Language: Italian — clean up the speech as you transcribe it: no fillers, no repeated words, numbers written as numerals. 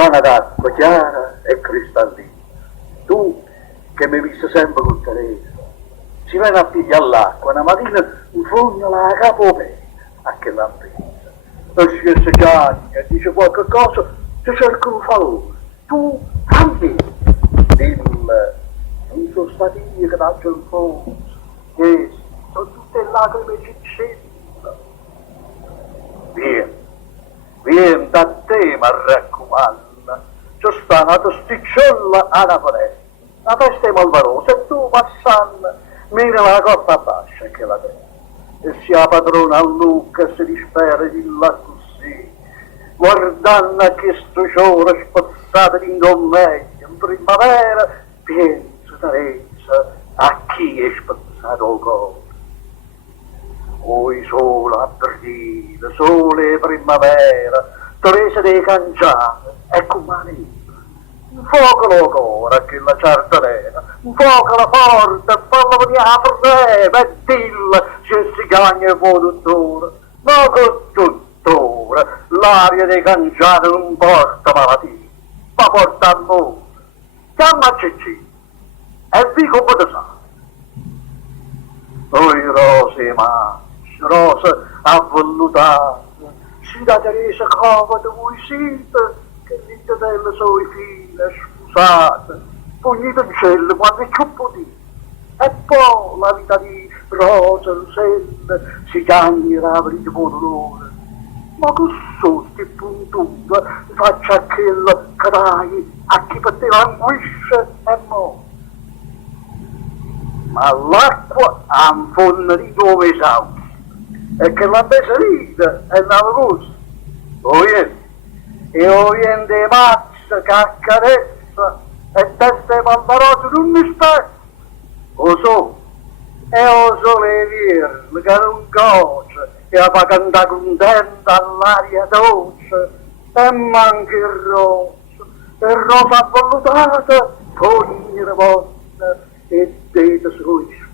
Zona d'acqua chiara e cristallina. Tu che mi hai visto sempre con Teresa, si viene a pigliare l'acqua, una mattina in fondo la capo aperta a che l'ambizia. E si chiama e dice qualche cosa, ti cerca un favore. Tu cambi. Dille, non sono stati io che faccio il fondo, che sono tutte lacrime ciccette. Vieni da te, mi raccomando. C'è sta una tosticciolla alla foresta. La testa è malvarosa e tu passando mira la costa bascia che la testa. E si la padrona a Luca si dispera di là così, guardando che sto giorno spazzato in commedia, in primavera, penso Teresa a chi è spazzato il cuore. Poi sole aprile, sole primavera, Teresa dei Cangiani, ecco Maria. Un fuoco lo cuore che la ciardarena, un fuoco la porta, falla venire a frema e dilla se si cagna il dottore. Ma che dottore, l'aria dei Cangiani non porta malattia, ma porta amore. Chiama Cicci e vi come te sa. Poi rose manche, rose avvellutate, si da Teresa comoda voi siete, che dite delle sue figlie sposate, pugnite in cielo quando è ciuppotino. E poi la vita di Rosa Lucelle si chiamerà per il dolore. Ma che sono sti punture, faccia aquello che dai a chi per te languisce e muore. Ma l'acqua ha un fondo di dove esausti e che la besalita è una cosa. Oyente mazza che accarezza e teste malvarose non mi spezza. O so le virne che non coce e la fa cantare contenta all'aria dolce e manca il rosa avvolutata ogni volta e dite sui